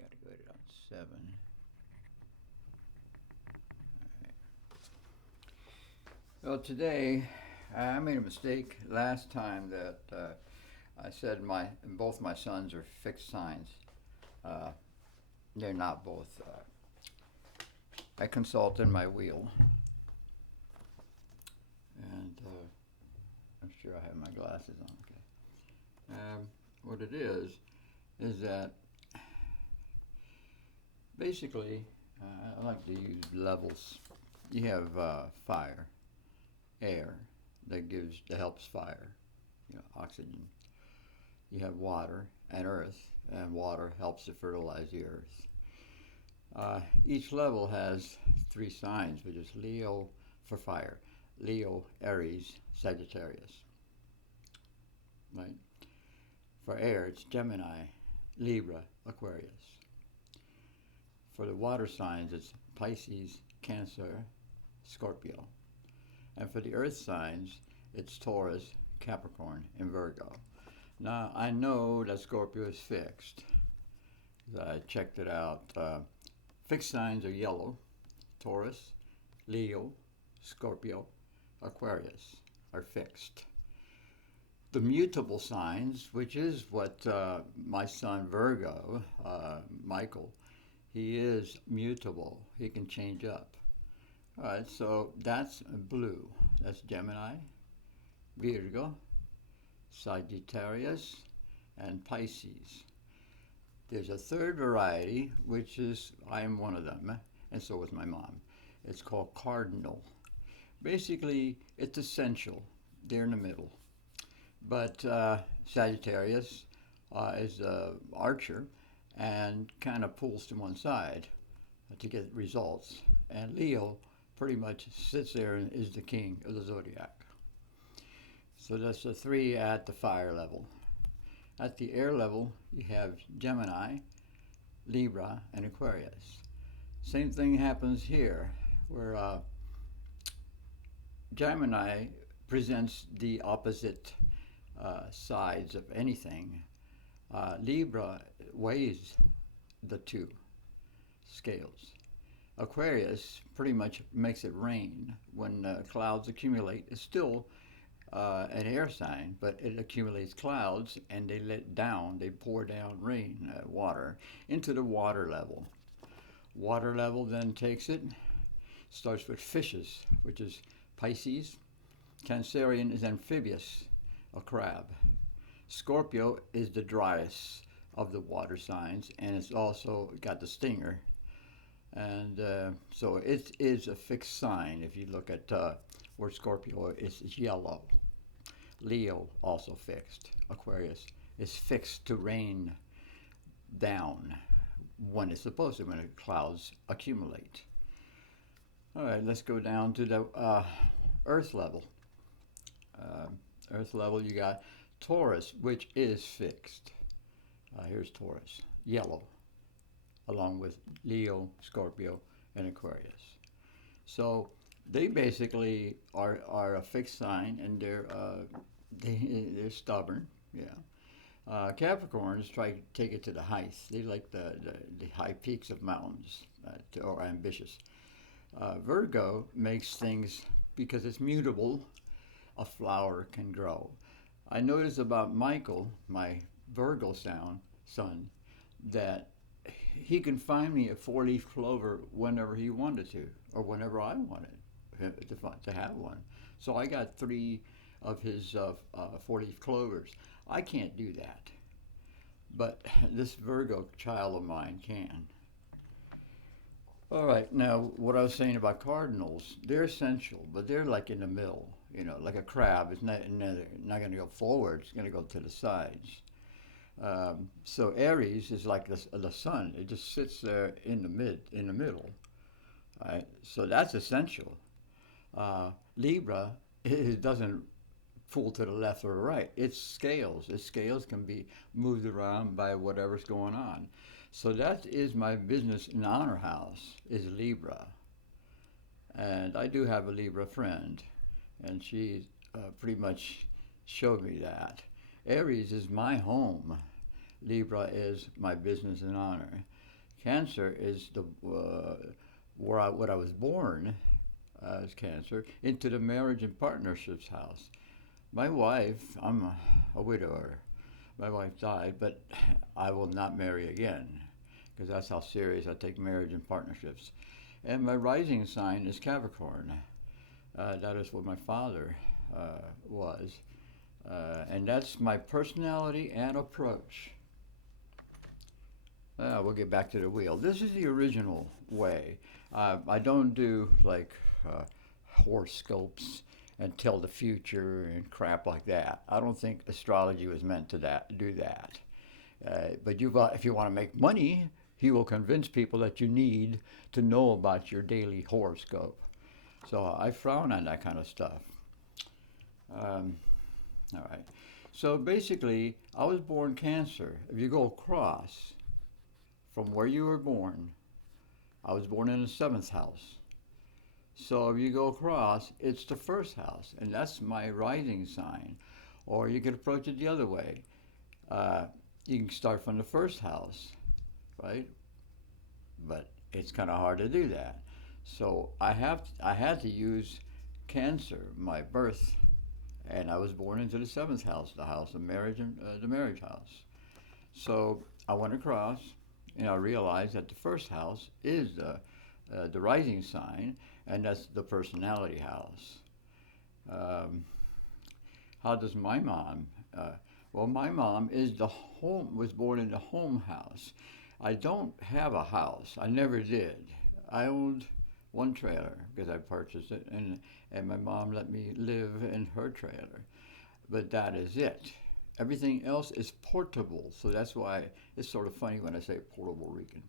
got to go to it on 7. All right. Well, today I made a mistake last time that I said both my sons are fixed signs. They're not both. I consulted my wheel, and I'm sure I have my glasses on. Okay. What it is that basically I like to use levels. You have fire, air that helps fire, oxygen. You have water and earth, and water helps to fertilize the earth. Each level has 3 signs, which is Leo for fire, Leo, Aries, Sagittarius. Right? For air, it's Gemini, Libra, Aquarius. For the water signs, it's Pisces, Cancer, Scorpio. And for the earth signs, it's Taurus, Capricorn, and Virgo. Now, I know that Scorpio is fixed. I checked it out. Fixed signs are yellow, Taurus, Leo, Scorpio, Aquarius are fixed. The mutable signs, which is what my son Virgo, Michael, he is mutable. He can change up. All right, so that's blue. That's Gemini, Virgo, Sagittarius, and Pisces. There's a third variety, which is, I am one of them, and so is my mom. It's called cardinal. Basically, it's essential. They're in the middle. But Sagittarius is an archer and kind of pulls to one side to get results. And Leo pretty much sits there and is the king of the zodiac. So that's the 3 at the fire level. At the air level, you have Gemini, Libra, and Aquarius. Same thing happens here, where Gemini presents the opposite sides of anything. Libra weighs the 2 scales. Aquarius pretty much makes it rain. When clouds accumulate, it's still an air sign, but it accumulates clouds and they pour down rain, water, into the water level. Water level then takes it, starts with fishes, which is Pisces. Cancerian is amphibious, a crab. Scorpio is the driest of the water signs, and it's also got the stinger. And so it is a fixed sign. If you look at where Scorpio is, it's yellow. Leo also fixed. Aquarius is fixed to rain down when it's supposed to, when the clouds accumulate. All right, let's go down to the Earth level. Earth level, you got Taurus, which is fixed. Here's Taurus, yellow, along with Leo, Scorpio, and Aquarius. So they basically are a fixed sign, and they're stubborn. Yeah. Capricorns try to take it to the heights. They like the high peaks of mountains, or ambitious. Virgo makes things, because it's mutable, a flower can grow. I noticed about Michael, my Virgo son, that he can find me a 4-leaf clover whenever he wanted to, or whenever I wanted to have one. So I got 3 of his 4-leaf clovers. I can't do that, but this Virgo child of mine can. All right, now what I was saying about cardinals, they're essential, but they're like in the middle, like a crab. It's not going to go forward, it's going to go to the sides. So Aries is like the sun. It just sits there in the middle. Right? So that's essential. Libra, it doesn't pull to the left or right. It's scales. Its scales can be moved around by whatever's going on. So that is my business in honor house, is Libra. And I do have a Libra friend, and she pretty much showed me that. Aries is my home. Libra is my business in honor. Cancer is the what I was born as Cancer into the marriage and partnerships house. My wife, I'm a widower. My wife died, but I will not marry again because that's how serious I take marriage and partnerships. And my rising sign is Capricorn. That is what my father was. And that's my personality and approach. We'll get back to the wheel. This is the original way. I don't do like horoscopes and tell the future and crap like that. I don't think astrology was meant to do that. But if you want to make money, he will convince people that you need to know about your daily horoscope. So I frown on that kind of stuff. All right. So basically, I was born Cancer. If you go across from where you were born, I was born in the seventh house. So if you go across, it's the first house, and that's my rising sign. Or you could approach it the other way. Uh, you can start from the first house, right? But it's kind of hard to do that. So I had to use Cancer, my birth, and I was born into the seventh house, the house of marriage and the marriage house. So I went across, and I realized that the first house is the rising sign, and that's the personality house. Um, how does my mom? Well, my mom is was born in the home house. I don't have a house. I never did. I owned one trailer because I purchased it, and my mom let me live in her trailer. But that is it. Everything else is portable, so that's why it's sort of funny when I say portable Rican.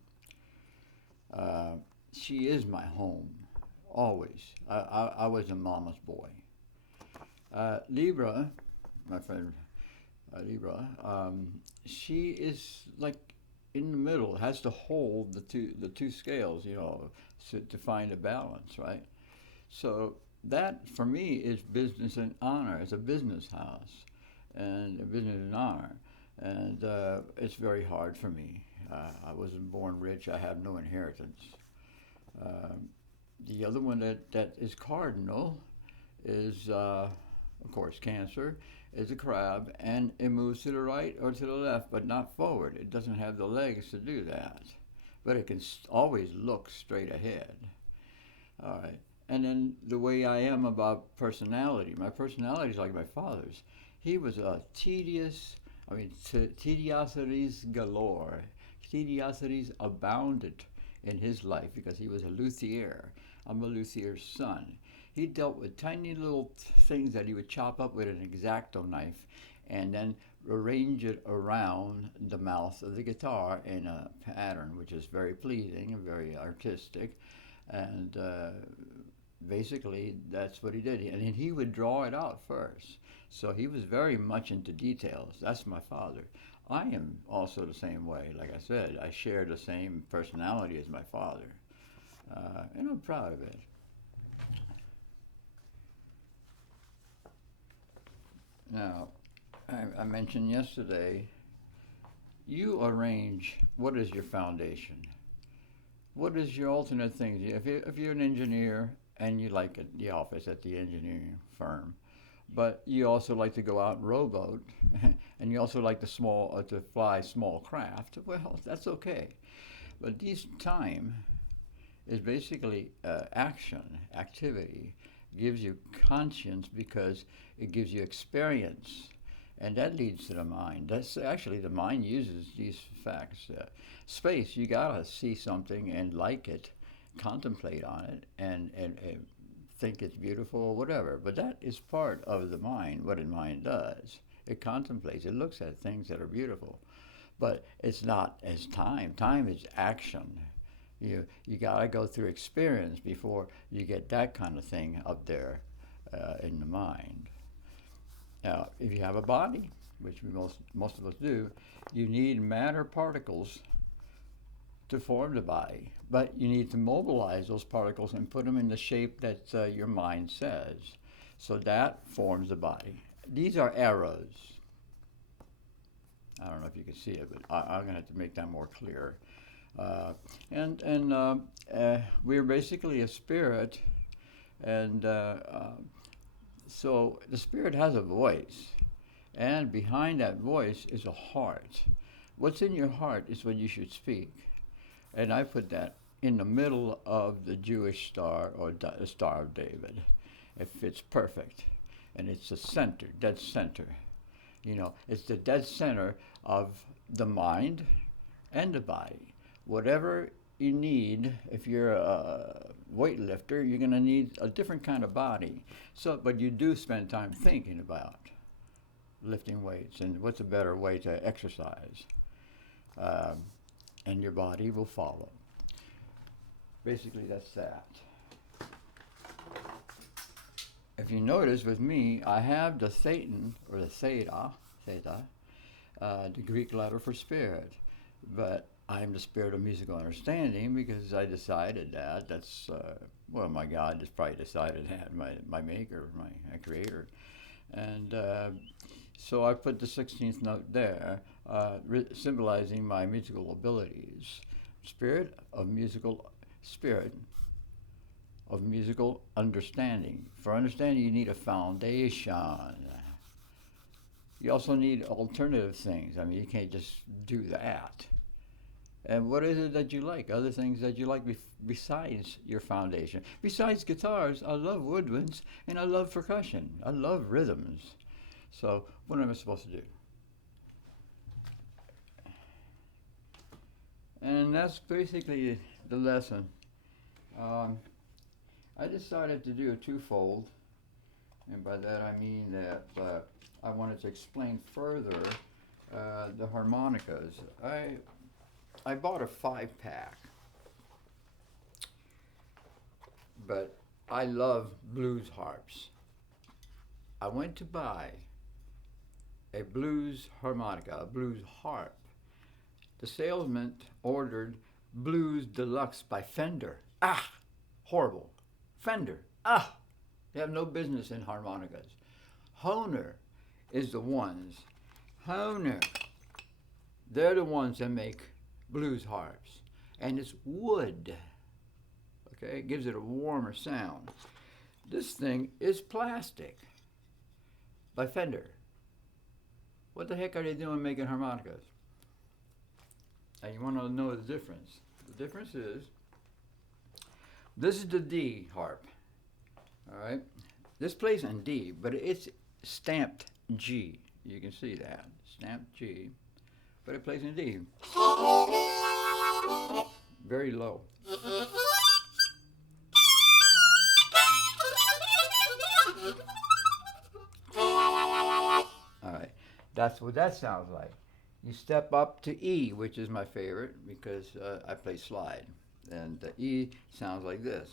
Uh, she is my home, always. I was a mama's boy. Libra, my friend Libra, she is like in the middle, has to hold the two scales, to find a balance, right? So that for me is business and honor. It's a business house and a business and honor, and it's very hard for me. I wasn't born rich. I have no inheritance. Um, the other one that is cardinal is, of course, Cancer. Is a crab, and it moves to the right or to the left, but not forward. It doesn't have the legs to do that, but it can always look straight ahead. All right. And then the way I am about personality, my personality is like my father's. He was a tediosities galore. Tediosities abounded in his life because he was a luthier. I'm a luthier's son. He dealt with tiny little things that he would chop up with an X-Acto knife and then arrange it around the mouth of the guitar in a pattern which is very pleasing and very artistic. And basically, that's what he did. And he would draw it out first. So he was very much into details. That's my father. I am also the same way. Like I said, I share the same personality as my father. And I'm proud of it. Now, I mentioned yesterday, you arrange what is your foundation? What is your alternate thing? If you're an engineer and you like the office at the engineering firm, but you also like to go out and rowboat, and you also like to fly small craft, well, that's okay. But this time is basically activity, gives you conscience because it gives you experience, and that leads to the mind. That's actually the mind uses these facts. Space, you gotta see something and like it, contemplate on it, and think it's beautiful or whatever. But that is part of the mind. What the mind does, it contemplates. It looks at things that are beautiful, but it's not as time. Time is action. You gotta go through experience before you get that kind of thing up there in the mind. Now, if you have a body, which most of us do, you need matter particles to form the body, but you need to mobilize those particles and put them in the shape that your mind says. So that forms the body. These are arrows. I don't know if you can see it, but I'm going to have to make that more clear. And we're basically a spirit, and so the spirit has a voice, and behind that voice is a heart. What's in your heart is what you should speak, and I put that in the middle of the Jewish star or the Star of David. It fits perfect, and it's the center, dead center. You know, it's the dead center of the mind and the body. Whatever you need, if you're a weightlifter, you're going to need a different kind of body. So, but you do spend time thinking about lifting weights and what's a better way to exercise, um, and your body will follow. Basically, that's that. If you notice with me, I have the Satan or the Theta, the Greek letter for spirit, but I'm the spirit of musical understanding because I decided that. That's, well, my God just probably decided that, my maker, my creator. And so I put the 16th note there, symbolizing my musical abilities. Spirit of musical understanding. For understanding, you need a foundation. You also need alternative things. I mean, you can't just do that. And what is it that you like? Other things that you like besides your foundation? Besides guitars, I love woodwinds and I love percussion. I love rhythms. So, what am I supposed to do? And that's basically the lesson. I decided to do a twofold, and by that I mean that I wanted to explain further the harmonicas. I bought a 5-pack, but I love Blues-Harps. I went to buy a blues harmonica, a blues harp. The salesman ordered Blues Deluxe by Fender. Ah, horrible. Fender. Ah, they have no business in harmonicas. Hohner is the ones. Hohner. They're the ones that make blues harps. And it's wood. Okay, it gives it a warmer sound. This thing is plastic by Fender. What the heck are they doing making harmonicas? And you want to know the difference. The difference is, this is the D harp, all right? This plays in D, but it's stamped G. You can see that, stamped G, but it plays in D. Very low. All right, that's what that sounds like. You step up to E, which is my favorite because I play slide. And the E sounds like this.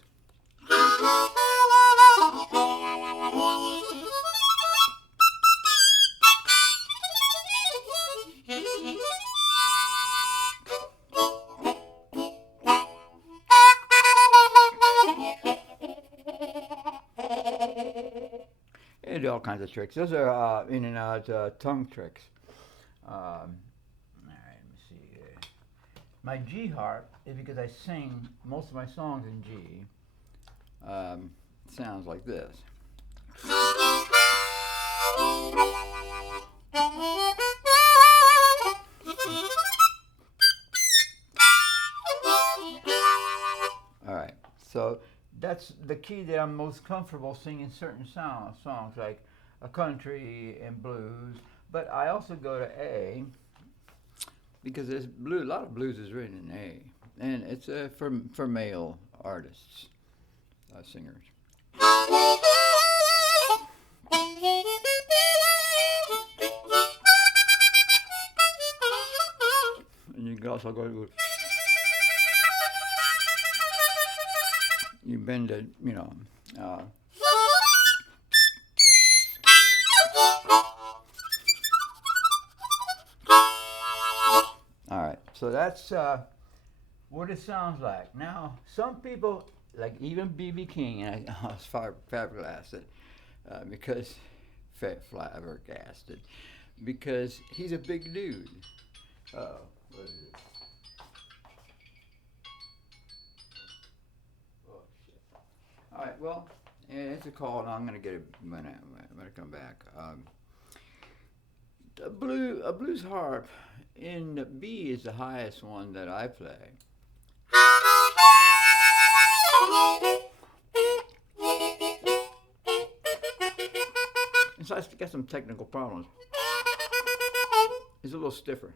And all kinds of tricks. Those are in and out tongue tricks. All right, let me see here. My G harp is because I sing most of my songs in G. Sounds like this. All right, so that's the key that I'm most comfortable singing certain songs like a country and blues. But I also go to A because there's a lot of blues is written in A, and it's for male artists, singers. And you can also go to, you bend it, you know. All right, so that's what it sounds like. Now, some people, like even B.B. King, and I was flabbergasted because flabbergasted because he's a big dude. What is it? All right. Well, it's a call, and I'm going to get it when I come back. A blues harp in B is the highest one that I play. So I've got some technical problems. It's a little stiffer.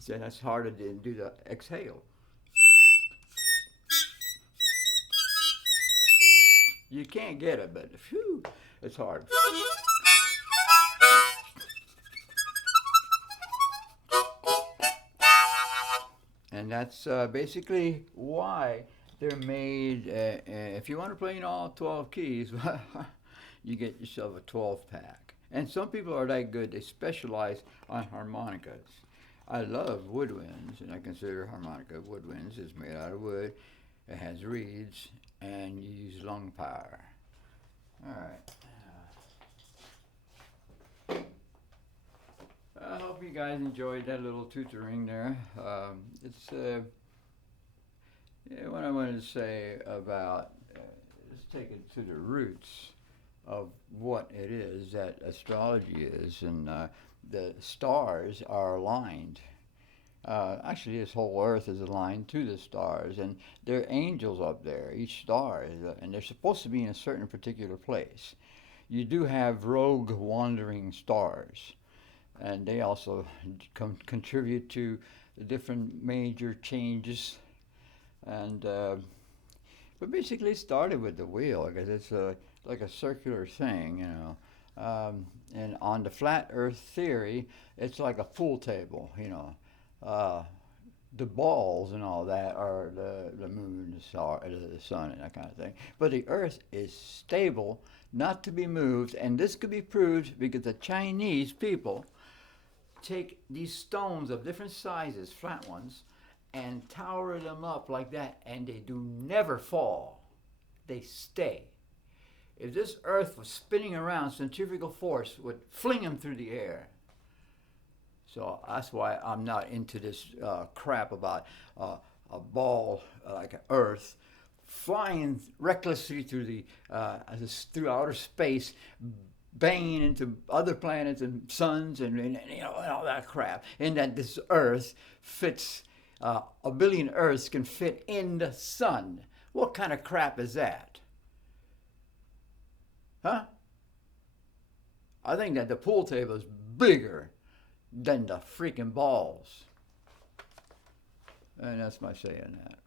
So that's harder to do the exhale. You can't get it, but phew, it's hard. And that's basically why they're made. If you want to play in all 12 keys, you get yourself a 12 pack. And some people are that good, they specialize on harmonicas. I love woodwinds, and I consider harmonica woodwinds. It's made out of wood, it has reeds, and you use lung power. All right. I hope you guys enjoyed that little tutoring there. It's what I wanted to say about, let's take it to the roots of what it is that astrology is, and the stars are aligned. Actually, this whole earth is aligned to the stars, and there are angels up there. Each star is, and they're supposed to be in a certain particular place. You do have rogue wandering stars, and they also contribute to the different major changes. And but basically, it started with the wheel because it's like a circular thing, you know. And on the flat Earth theory, it's like a pool table, you know. The balls and all that are the moon, the star, the sun, and that kind of thing. But the Earth is stable, not to be moved, and this could be proved because the Chinese people take these stones of different sizes, flat ones, and tower them up like that, and they do never fall. They stay. If this Earth was spinning around, centrifugal force would fling them through the air. So that's why I'm not into this crap about a ball like Earth flying recklessly through through outer space, banging into other planets and suns and you know, and all that crap. And that this Earth fits, a billion Earths can fit in the sun. What kind of crap is that? Huh? I think that the pool table is bigger than the freaking balls. And that's my say on that.